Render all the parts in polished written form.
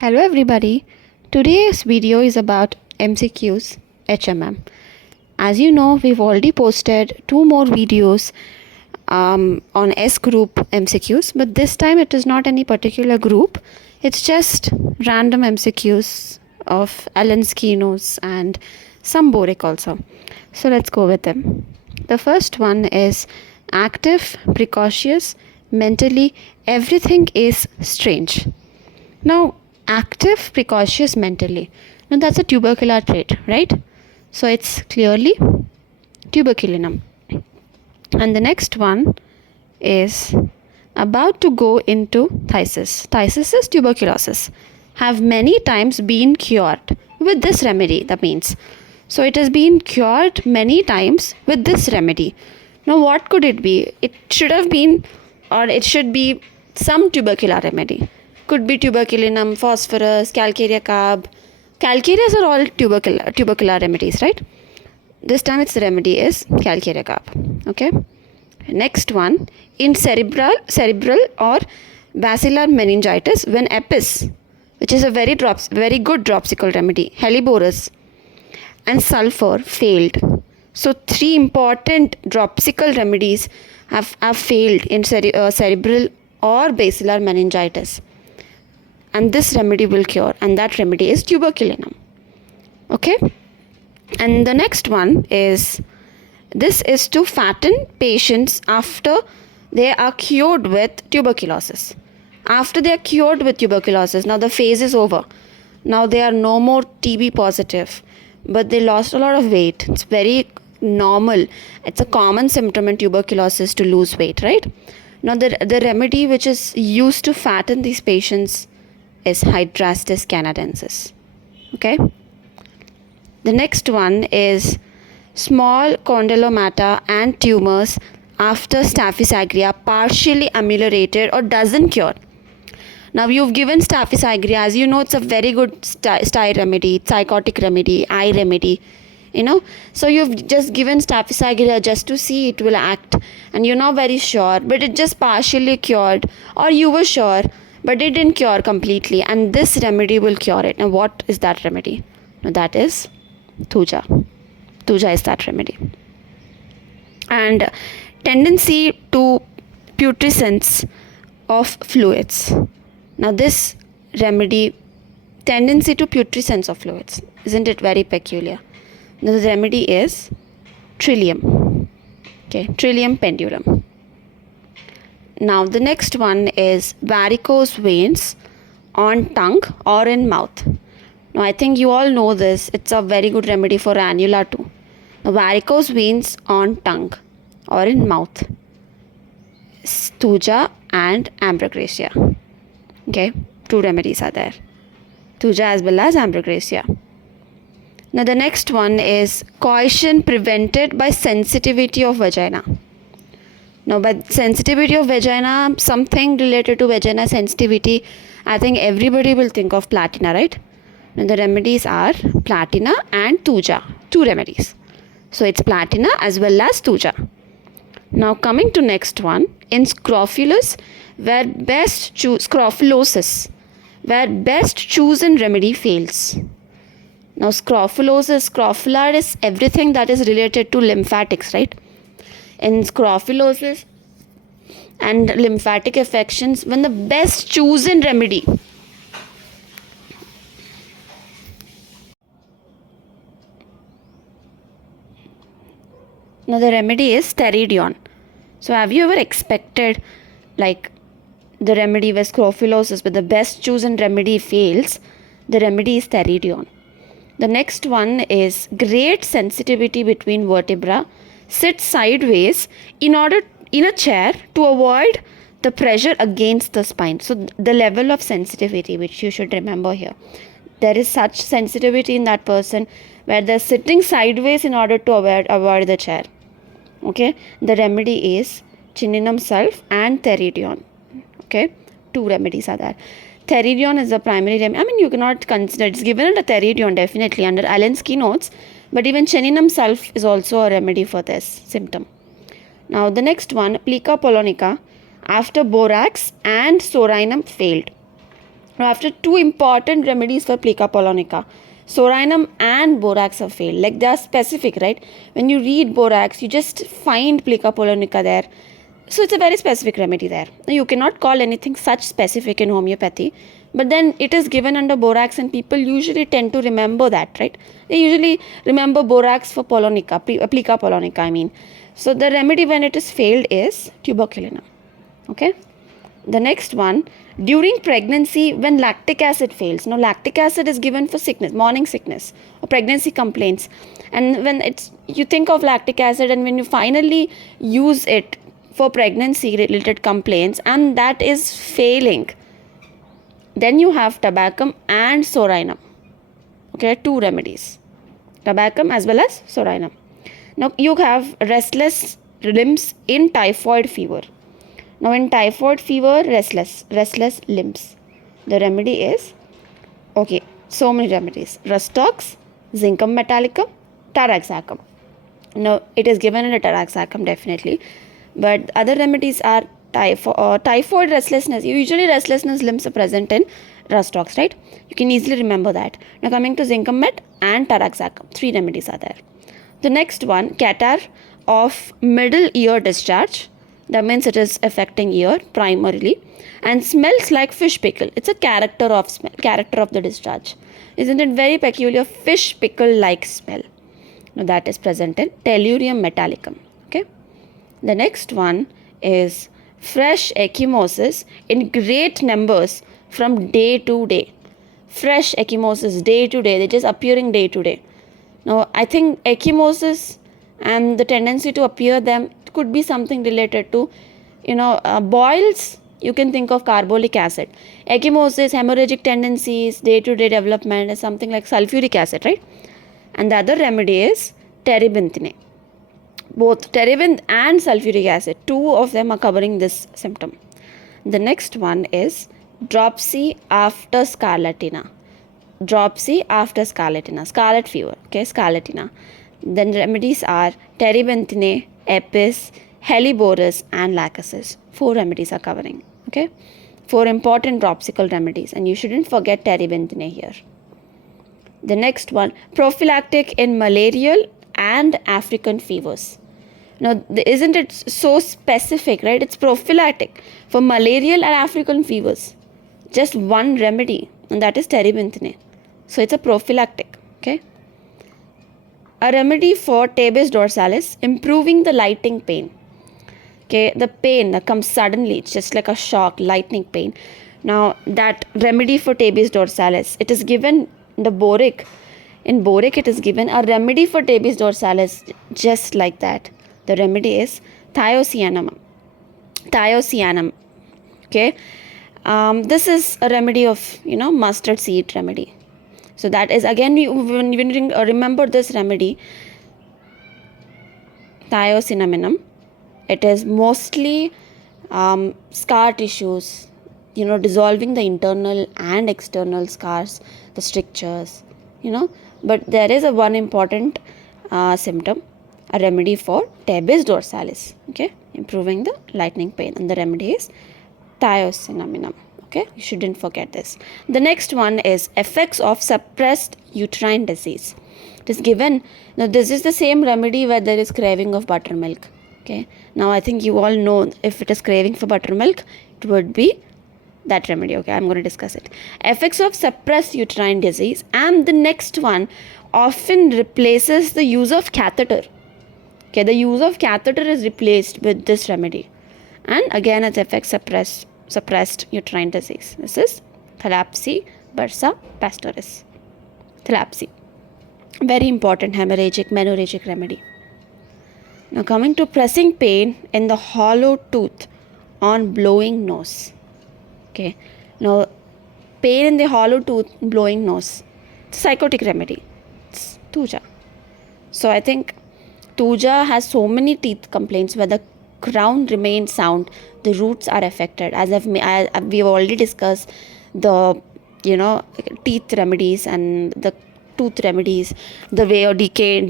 Hello everybody. Today's video is about MCQs HMM. As you know, we've already posted 2 more videos on S group MCQs, but this time it is not any particular group. It's just random MCQs of Allen's Keynotes and some Boric also. So let's go with them. The first one is active, precocious, mentally, everything is strange. Now, active, precocious, mentally. Now, that's a tubercular trait, right? So, it's clearly tuberculinum. And the next one is about to go into phthisis. Phthisis is tuberculosis. Have many times been cured with this remedy, that means. So, it has been cured many times with this remedy. Now, what could it be? It should have been, or it should be some tubercular remedy. Could be tuberculinum, phosphorus, calcarea carb. Calcareas are all tubercular remedies, right? This time its remedy is calcarea carb. Okay. Next one, in cerebral or bacillar meningitis, when epis, which is a very good dropsical remedy, Helleborus and sulfur failed. So 3 important dropsical remedies have failed in cerebral or bacillar meningitis. And this remedy will cure, and that remedy is tuberculinum. Okay. And the next one is, this is to fatten patients after they are cured with tuberculosis. After they are cured with tuberculosis, now the phase is over. Now they are no more TB positive, but they lost a lot of weight. It's very normal. It's a common symptom in tuberculosis to lose weight, right? Now the remedy which is used to fatten these patients is Hydrastis canadensis. Okay. The next one is small condylomata and tumors after Staphysagria partially ameliorated or doesn't cure. Now you've given Staphysagria, as you know, it's a very good sty remedy, psychotic remedy, eye remedy. So you've just given Staphysagria just to see it will act, and you're not very sure, but it just partially cured, or you were sure but it didn't cure completely, and this remedy will cure it. Now what is that remedy? Now that is Thuja. Thuja is that remedy. And tendency to putrescence of fluids. Now this remedy, tendency to putrescence of fluids, isn't it very peculiar? Now the remedy is Trillium. Okay, Trillium pendulum. Now the next one is varicose veins on tongue or in mouth. Now I think you all know this. It's a very good remedy for annula too. Now, varicose veins on tongue or in mouth, Thuja and Ambergris. Okay, 2 remedies are there. Thuja as well as Ambergris. Now the next one is coition prevented by sensitivity of vagina. Now, by sensitivity of vagina, something related to vagina sensitivity, I think everybody will think of Platina, right? Now, the remedies are Platina and Thuja, 2 remedies. So, it's Platina as well as Thuja. Now, coming to next one, in Scrofulous, Scrofulosis, where best chosen remedy fails. Now, scrofular is everything that is related to lymphatics, right? In scrofulosis and lymphatic affections, when the best chosen remedy now the remedy is Theridion. So have you ever expected like the remedy where scrofulosis, but the best chosen remedy fails? The remedy is Theridion. The next one is great sensitivity between vertebra. Sit sideways in a chair to avoid the pressure against the spine. So the level of sensitivity which you should remember here. There is such sensitivity in that person where they're sitting sideways in order to avoid the chair. Okay. The remedy is Chininum sulph and Theridion. Okay. 2 remedies are there. Theridion is the primary remedy. I mean, you cannot consider, it's given under Theridion definitely under Allen's Keynotes. But even Chininum sulph is also a remedy for this symptom. Now the next one, Plica polonica, after borax and sorinum failed. Now, after two important remedies for plica polonica, sorinum and borax have failed. Like they are specific, right? When you read borax, you just find plica polonica there. So it's a very specific remedy there. You cannot call anything such specific in homeopathy, but then it is given under borax, and people usually tend to remember that, right? They usually remember borax for polonica, plica polonica, I mean. So the remedy when it is failed is tuberculina. Okay. The next one, during pregnancy when lactic acid fails. Now lactic acid is given for sickness, morning sickness or pregnancy complaints. And when it's, you think of lactic acid, and when you finally use it for pregnancy related complaints and that is failing, then you have tabacum and sorinum. Okay, two remedies, tabacum as well as sorinum. Now you have restless limbs in typhoid fever. Now in typhoid fever, restless limbs. The remedy is, okay, so many remedies. Rustox, zincum metallicum, taraxacum. Now it is given in a taraxacum definitely. But other remedies are typhoid restlessness. Usually restlessness limbs are present in rustox, right? You can easily remember that. Now coming to zincum met and taraxacum. Three remedies are there. The next one, catarrh of middle ear discharge. That means it is affecting ear primarily. And smells like fish pickle. It's a character of smell, character of the discharge. Isn't it very peculiar? Fish pickle like smell. Now that is present in tellurium metallicum. Okay. The next one is fresh ecchymosis in great numbers from day to day. Fresh ecchymosis day to day, they're just appearing day to day. Now, I think ecchymosis and the tendency to appear them could be something related to, boils. You can think of carbolic acid. Ecchymosis, hemorrhagic tendencies, day to day development is something like sulfuric acid, right? And the other remedy is terebinthine. Both terebinth and sulfuric acid, two of them are covering this symptom. The next one is dropsy after scarlatina. Dropsy after scarlatina, scarlet fever, okay, scarlatina. Then remedies are terebinthine, apis, helleborus and lachesis. Four remedies are covering, okay. Four important dropsical remedies, and you shouldn't forget terebinthine here. The next one, prophylactic in malarial and African fevers. Now, isn't it so specific, right? It's prophylactic for malarial and African fevers. Just one remedy, and that is terebinthine. So it's a prophylactic, okay? A remedy for tabes dorsalis, improving the lightning pain. Okay, the pain that comes suddenly, it's just like a shock, lightning pain. Now, that remedy for tabes dorsalis, it is given in the boric. In boric, it is given a remedy for tabes dorsalis, just like that. The remedy is thiocyanum. Thiocyanum. Okay. This is a remedy of, mustard seed remedy. So that is, again, when you remember this remedy, thiocyanum, it is mostly scar tissues, dissolving the internal and external scars, the strictures, But there is one important symptom, a remedy for tabes dorsalis, okay, improving the lightning pain, and the remedy is thiocyanum. Okay, you shouldn't forget this. The next one is effects of suppressed uterine disease. It is given. Now this is the same remedy where there is craving of buttermilk. Okay, now I think you all know if it is craving for buttermilk, it would be that remedy. Okay, I'm going to discuss it. Effects of suppressed uterine disease, and the next one often replaces the use of catheter. Okay, the use of catheter is replaced with this remedy, and again it affects suppressed uterine disease. This is thalassae bursa pastoris. Thalassae, very important hemorrhagic, menorrhagic remedy. Now coming to pressing pain in the hollow tooth on blowing nose. Okay, now pain in the hollow tooth, blowing nose. It's a psychotic remedy. It's tuja. So I think tuja has so many teeth complaints where the crown remains sound, the roots are affected. As we've already discussed the teeth remedies and the tooth remedies, the way of decaying,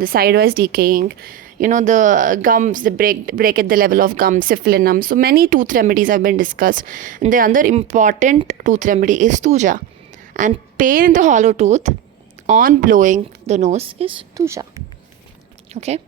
the sidewise decaying, the gums, they break at the level of gum, syphilinum. So many tooth remedies have been discussed, and the other important tooth remedy is tuja. And pain in the hollow tooth on blowing the nose is tuja. Okay.